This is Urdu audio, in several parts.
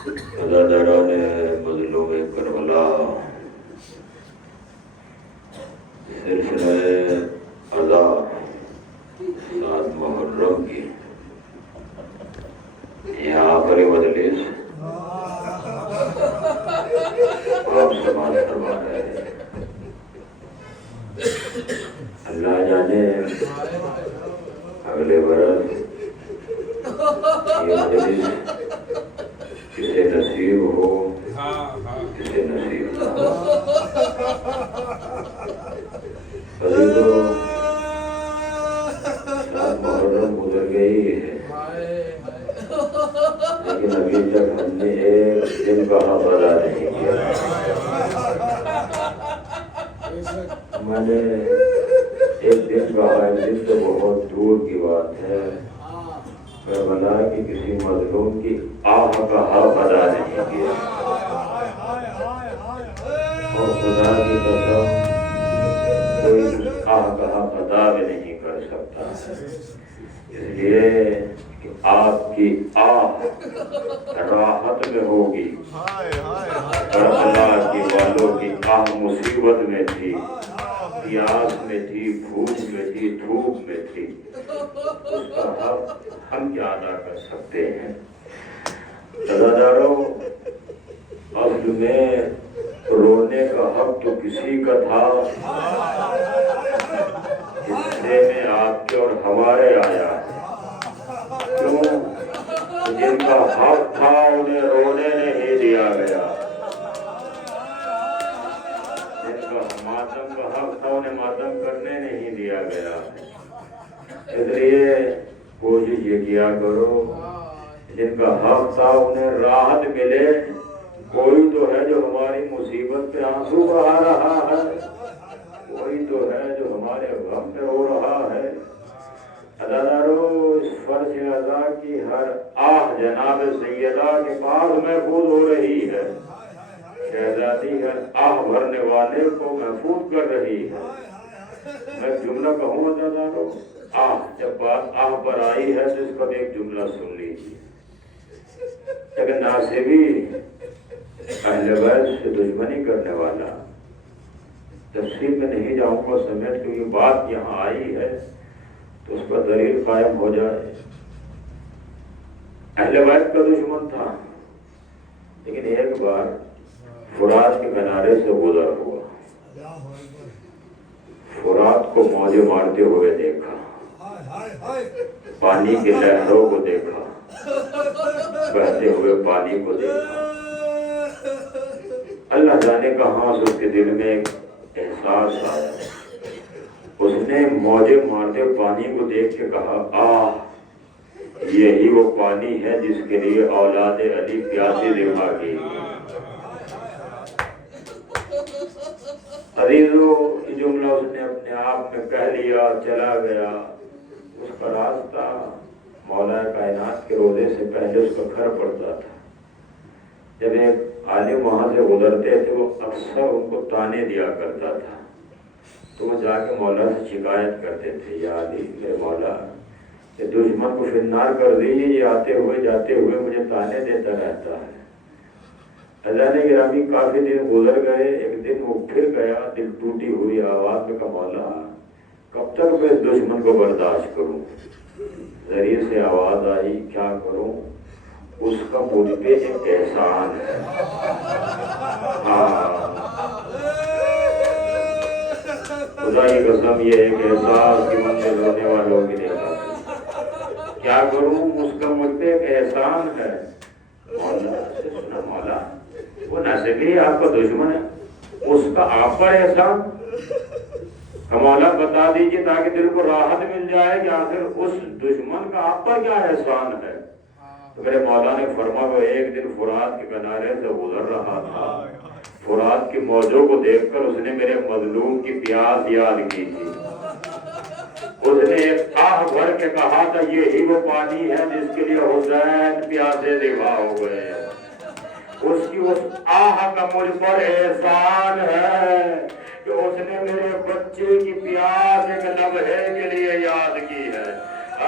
عزاداران مظلوم کربلا، سلسلہ عزا 7 محرم کی یہاں آخری مجلس آپ سماعت فرما رہے ہیں۔ اللہ جانے اگلے برس یہ مجلس کسے نصیب ہو کسے نصیب نہ ہو۔ ابھی تو 7 محرم گزر گئی ہے، لیکن ابھی تک ہم نے ایک دن کا حق ادا نہیں کیا۔ میں نے ایک دن کہا، ایک دن تو بہت دور کی بات ہے، کربلا کی کسی مظلوم کی آہ کا حق ادا نہیں کیا۔ اور خدا کی قسم کوئی آہ کا حق ادا بھی نہیں کر سکتا، اس لیے کہ آپ کی آہ راحت میں ہوگی، کربلا کی والوں کی آہ مصیبت میں تھی، پیاس میں تھی، بھوک میں تھی، دھوپ میں تھی۔ اس کا حق ہم کیا ادا کر سکتے ہیں؟ عزاداروں، اصل میں رونے کا حق تو کسی کا تھا، حصے میں آپ کے اور ہمارے آیا ہے۔ کیوں؟ جن کا حق تھا انہیں رونے نہیں دیا گیا، جن کا ماتم کا حق تھا انہیں ماتم کرنے نہیں دیا گیا۔ اس لیے کوشش یہ کیا کرو، جن کا حق تھا انہیں راحت ملے۔ کوئی تو ہے جو ہماری مصیبت پہ آنسو بہا رہا ہے، کوئی تو ہے جو ہمارے غم پہ رو رہا ہے۔ عزادارو، اس فرش عزا کی ہر آہ جناب سیدہ کے پاس محفوظ ہو رہی ہے۔ شہزادی ہر آہ بھرنے والے کو محفوظ کر رہی ہے۔ میں جملہ کہوں عزادارو، آہ، جب بات آہ پر آئی ہے تو اس کا ایک جملہ سن لیجیے۔ ایک ناصبی اہل بیت سے دشمنی کرنے والا، تفصیل میں نہیں جاؤں گا سمیٹ، کیونکہ بات یہاں آئی ہے تو اس پر دلیل قائم ہو جائے۔ اہل بیت کا دشمن تھا، لیکن ایک بار فرات کے کنارے سے گزر ہوا، فرات کو موجیں مارتے ہوئے دیکھا، پانی کی لہروں کو دیکھا، بہتے ہوئے پانی کو دیکھا۔ اللہ جانے کہاں سے اس کے دل میں ایک احساس آیا، اس نے موجیں مارتے پانی کو دیکھ کے کہا، آہ، یہی وہ پانی ہے جس کے لیے اولاد علی پیاسی دیکھا کی۔ عزیزو، یہ جملہ اس نے اپنے آپ میں کہہ لیا، چلا گیا۔ اس کا راستہ مولا کائنات کے روضے سے پہلے اس کا گھر پڑتا تھا۔ جب ایک عالم وہاں سے گزرتے تھے، وہ اکثر ان کو تانے دیا کرتا تھا، تو وہ جا کے مولا سے شکایت کرتے تھے، یا علی، میرے مولا، یہ دشمن کو فنار کر دیجیے، یہ آتے ہوئے جاتے ہوئے مجھے تانے دیتا رہتا ہے۔ اللہ نے گرامی کافی دن گزر گئے، ایک دن وہ پھر گیا، دل ٹوٹی ہوئی آواز میں کہا، مولا، کب تک میں اس دشمن کو برداشت کروں؟ ذریعے سے آواز آئی، کیا کروں؟ اس کا مجھ پہ ایک احسان ہے۔ خدا کی قسم، یہ ایک احساس کی منزل ہونے والوں کی نہیں ہوتی۔ کیا کروں؟ اس کا مجھ پہ ایک احسان ہے۔ مولا سے سنا، مولا، وہ ناصبی آپ کا دشمن ہے، اس کا آپ پر احسان؟ مولا بتا دیجیے تاکہ دل کو راحت مل جائے کہ آخر اس دشمن کا آپ پر کیا احسان ہے۔ تو میرے مولا نے فرمایا، وہ ایک دن فرات کے کنارے سے گزر رہا تھا، فرات کی موجوں کو دیکھ کر اس نے میرے مظلوم کی پیاس یاد کی تھی۔ اس نے ایک آہ بھر کے کہا تھا، یہی وہ پانی ہے جس کے لیے حسین پیاسے دفاع ہو گئے۔ اس کی اس آہ کا مجھ پر احسان ہے کہ اس نے میرے بچے کی پیاس ایک لمحے کے لیے یاد کی ہے۔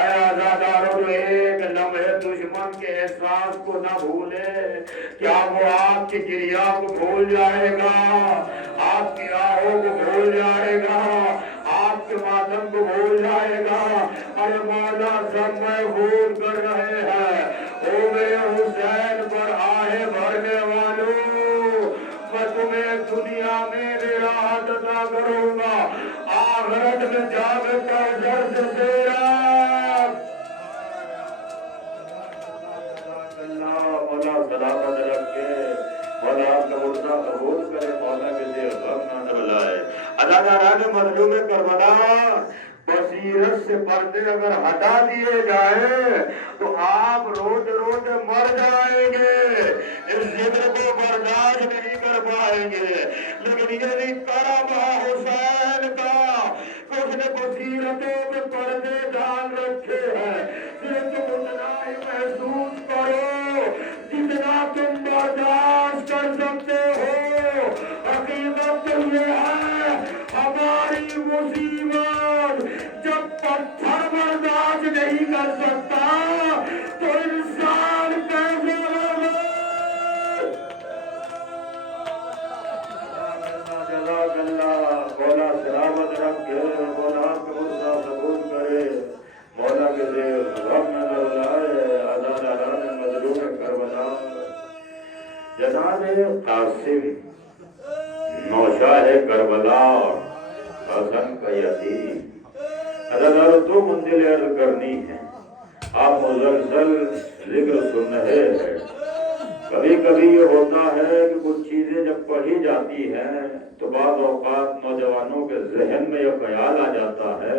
اے آزاداروں جو ایک لمحے دشمن کے احساس کو نہ بھولے، کیا وہ آپ کی کریا کو بھول جائے گا، آپ کی راہوں کو بھول جائے گا، آپ کے ماتم کو بھول جائے گا؟ ارے مولا سب محفوظ کر رہے ہیں، او میرے حسین پر آہے بھرنے والوں، میں تمہیں دنیا میں راحت عطا کروں گا، آخرت میں جا کے کوثر سے تیرا اللہ مولا سلامت رکھے، مولا آپ کا مردہ قبول کرے، مولا کسی غم نہ دلائے۔ اداکاران مظلوم کربلا، بصیرت سے پردے اگر ہٹا دیے جائیں تو آپ روتے روتے مر جائیں گے، اس ذکر کو برداشت نہیں کر پائیں گے، لیکن یہ نہیں کرم حسین کا کچھ نے بصیرتوں میں پردے ڈال رکھے ہیں، صرف تم اتنا ہی محسوس کرو جتنا تم برداشت کر سکتے ہو۔ حقیقت تو یہ ہے ہماری مصیبت جب پتھر برداشت نہیں کر سکتا تو انسان کیسے ہوگا؟ جزاک اللہ، مولا سلامت رکھے، مولا آپ کا مردہ قبول کرے، مولا کے زیر غم نظر لائے۔ عزاداران مظلوم کربلا، جناب قاسم نوشاہ کربلا حسن کا یتیم، عزادار دو منزل عرض کرنی ہے، آپ مسلسل ذکر سن رہے ہیں۔ کبھی کبھی یہ ہوتا ہے کہ کچھ چیزیں جب پڑھی جاتی ہیں تو بعض اوقات نوجوانوں کے ذہن میں یہ خیال آ جاتا ہے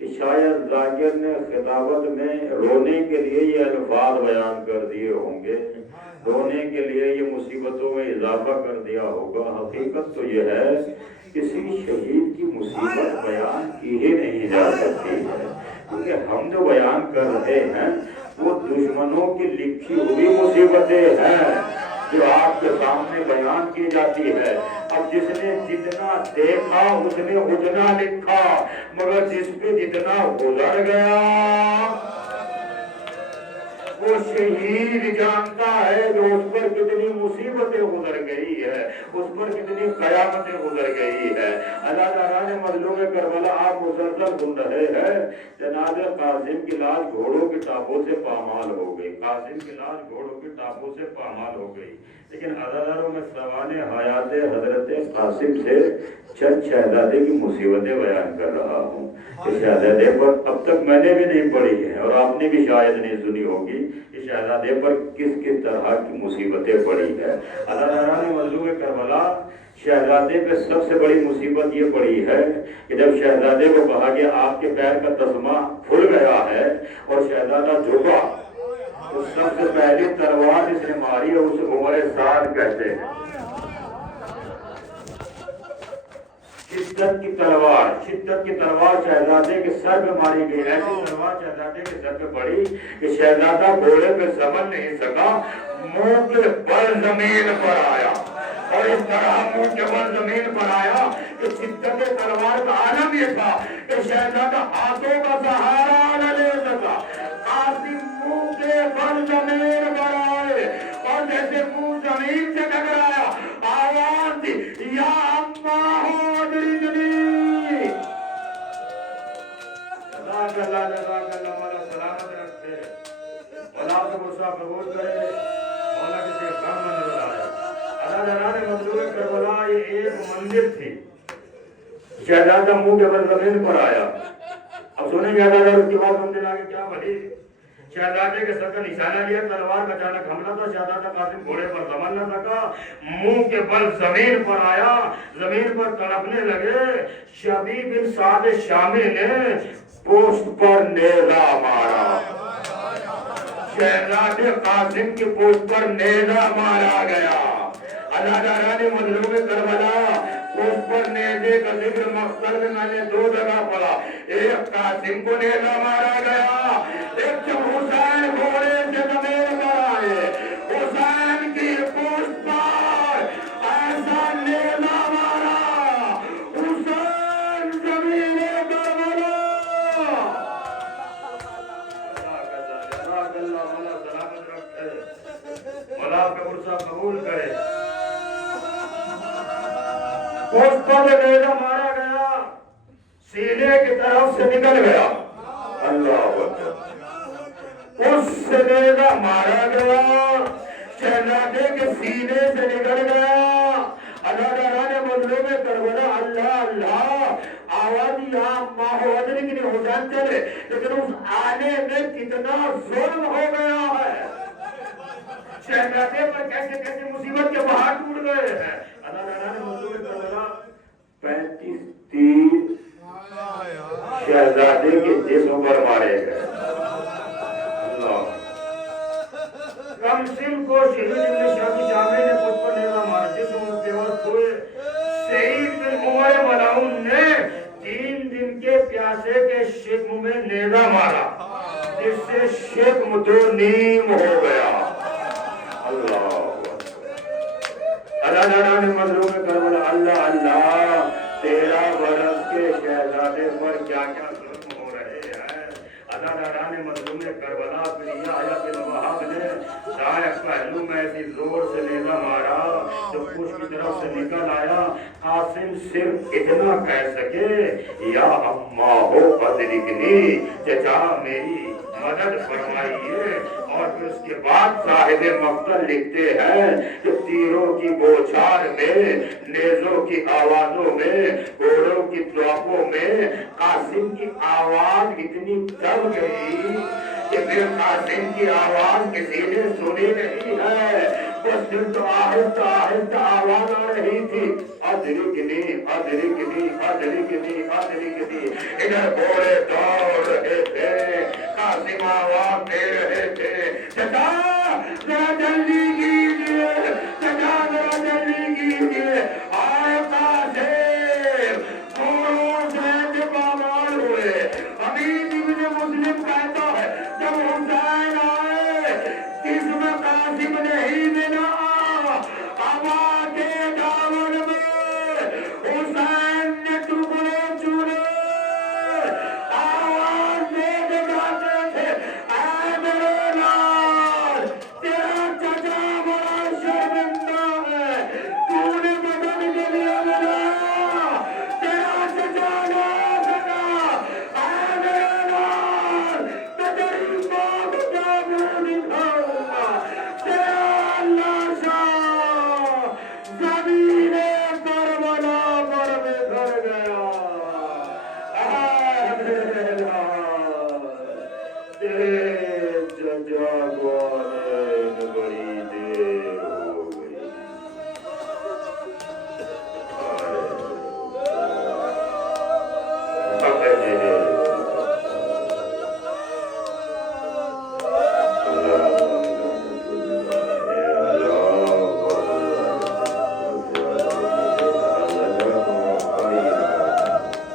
کہ شاید ذاکر نے خطابت میں رونے کے لیے یہ الفاظ بیان کر دیے ہوں گے، رونے کے لیے یہ مصیبتوں میں اضافہ کر دیا ہوگا۔ حقیقت تو یہ ہے کسی شہید کی مصیبت بیان کی ہی نہیں جا سکتی ہے، کیونکہ ہم جو بیان کر رہے ہیں وہ دشمنوں کی لکھی ہوئی مصیبتیں ہیں جو آپ کے سامنے بیان کی جاتی ہے۔ اب جس نے جتنا دیکھا اس نے اتنا لکھا، مگر جس پہ جتنا گزر گیا وہ شہید جانتا ہے جو اس پر کتنی مصیبتیں گزر گئی ہے، اس پر کتنی قیامتیں گزر گئی ہے۔ عزاداران مظلوم کربلا، آپ مسلسل سن رہے ہیں، جناب قاسم کی لاش گھوڑوں کے ٹاپوں سے پامال ہو گئی، قاسم کی لاش گھوڑوں کے ٹاپوں سے پامال ہو گئی۔ لیکن عزاداروں میں سوال حیات حضرت قاسم سے چند شہزادے کی مصیبتیں بیان کر رہا ہوں۔ اس شہزادے پر اب تک میں نے بھی نہیں پڑھی ہے اور آپ نے بھی شاید نہیں سنی ہوگی، اس شہزادے پر کس کس طرح کی مصیبتیں پڑی ہے۔ عزاداران مظلوم کربلا، شہزادے پہ سب سے بڑی مصیبت یہ پڑی ہے کہ جب شہزادے کو کہا کہ آپ کے پیر کا تسمہ کھل گیا ہے اور شہزادہ جھکا تو سب سے پہلی تلوار جس نے ماری ہے اسے عمر سعد کہتے ہیں۔ شدت کی تلوار شہزادے کے سر پہ ماری گئی، ایسی تلوار شہزادے کے سر پہ پڑی کہ شہزادہ گھوڑے پہ سنبھل نہیں سکا، منہ کے بل زمین پر آیا، اور اس طرح منہ کے بل زمین پر آیا کہ شدت تلوار کا عالم یہ تھا کہ شہزادہ ہاتھوں کا سہارا نہ لے سکا۔ قاسم منہ کے بل زمین پر آئے اور جیسے منہ زمین سے ٹکرایا آواز دی، یا اماں جزاک اللہ مولا سلامت رکھے، مولا آپ کو غصہ قبول کرے، مولا کسی غم میں نظر آئے۔ عزاداران مظلوم کربلا، یہ ایک منزل تھی، شہزادہ منہ کے بل زمین پر آیا۔ اب سنیں گے عزادار اس کے بعد منزل آگے کیا بڑھی۔ شہزادے کے سر کا نشانہ لیا، تلوار کا اچانک حملہ تھا، شہزادہ قاسم گھوڑے پر سنبھل نہ سکا، منہ کے بل زمین پر آیا، زمین پر تڑپنے لگے۔ شبیب بن سعد شامی نے پوسٹ پر نیزہ مارا، شہزادے قاسم کی پوسٹ پر نیزہ مارا گیا۔ عزاداران مظلوم کربلا، پوسٹ پر نیزے کا ذکر مقتل میں میں نے دو جگہ پڑھا، ایک قاسم کو نیزہ مارا گیا، ایک جب حسین گھوڑے سے زمین پر آئے، حسین کی پوسٹ پر ایسا نیزہ مارا، حسین زمین کربلا آپ کا عرصہ قبول کرے. اس پر جو نیزہ مارا گیا سینے کی طرف سے نکل گیا. اللہ اکبر. اس سے نیزہ مارا گیا شہزادے کے سینے سے نکل گیا. اللہ تعالیٰ نے مظلوم کربلا اللہ اللہ آوازی آپ ماہو ادری کی نہیں ہو جان چلے لیکن اس آنے میں کتنا ظلم ہو گیا ہے. شہزادے پر کیسے کیسے مصیبت کے پہاڑ ٹوٹ گئے ہیں. اللہ تعالیٰ نے مظلوم کربلا 35 تیر شہزادے کے جسم پر مارے گئے. اللہ کم سن کو شہید ابن شامی شامی نے خود پر نیزہ مارا جسم پیوست ہوئے. سعید بن عمر ملعون نے 3 دن کے پیاسے کے شکم میں نیزہ مارا جس سے شکم 2 نیم ہو گیا. اللہ اللہ تعالیٰ نے مظلوم کربلا اللہ اللہ 13 برس کے شہزادے پر کیا کیا ظلم ہو رہے ہیں. اللہ تعالیٰ نے مظلوم کربلا پھر یحییٰ بن وہب نے دائیں پہلو میں ایسی زور سے نیزہ مارا جو پوش کی طرف سے نکل آیا. قاسم صرف اتنا کہہ سکے یا اماں ہو ادرکنی چچا میری مدد فرمائیے. اور پھر اس کے بعد صاحب مقتل لکھتے ہیں کہ تیروں کی بوچھار میں نیزوں کی آوازوں میں گھوڑوں کی توپوں میں قاسم کی آواز اتنی دب گئی کہ پھر قاسم کی آواز کسی نے سنی نہیں ہے. بس دل تو آہستہ آہستہ آواز آ رہی تھی ادرکنی ادرکنی ادرکنی ادرکنی. ادھر گھوڑے دوڑ رہے تھے قاسم آواز دے رہے تھے چچا ذرا جلدی کیجیے چچا ذرا جلدی کیجیے. آئے قاسم گھوڑوں سے پامال ہوئے. حمید ابن مسلم کہتا ہے جب حسین آئے جسم قاسم نہیں